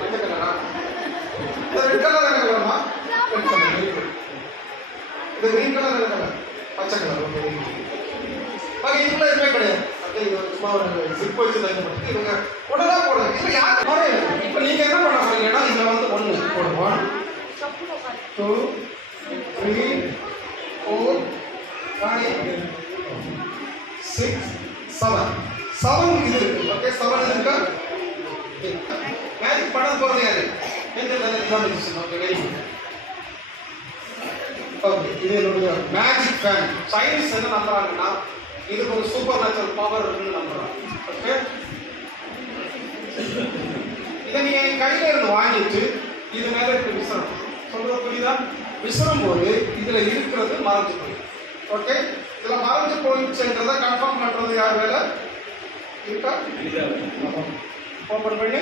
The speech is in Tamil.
மஞ்சள் கலரா? இந்த ரெட் கலர் என்ன கலர்மா? Red colour. இந்த கிரீன் கலர் என்ன கலர்? பச்சை கலர். ஓகே. பாக்கி இதுல எதுவுமே கிடையாது. அப்படியே இது சும்மா ஒரு ஜிப் வச்சு தைக்கப்பட்டு இவங்க உடனே போடுறது. இல்ல யார் இப்போ நீங்க என்ன பண்ண போறீங்கன்னா இதுல வந்து 1 போடு. 1 2 3 4 5 6 7 7 இது இருக்கு. ஓகே 7 இருக்கா? மேஜிக் பண்ண போறது யாரு? Okay very good. ஓகே இது என்னுடைய மேஜிக் ஃபேன். சயின்ஸ் என்ன நம்புறாங்கன்னா இதுக்கு ஒரு சூப்பர் நேச்சுரல் பவர் இருக்குன்னு நம்புறாங்க. ஓகே இதை நீங்க கையில இருந்து வாங்கிட்டு இது மேல இருக்கு விசிறணும். சொல்றது புரியுதா? விசிறும் போது இதுல இருக்கிறது மறைஞ்சு போயிடும். ஓகே இதுல மறைஞ்சு போயிடுச்சுன்றதை கன்ஃபார்ம் பண்றது யார் வேலை இருக்கா? ஓபன் பண்ணி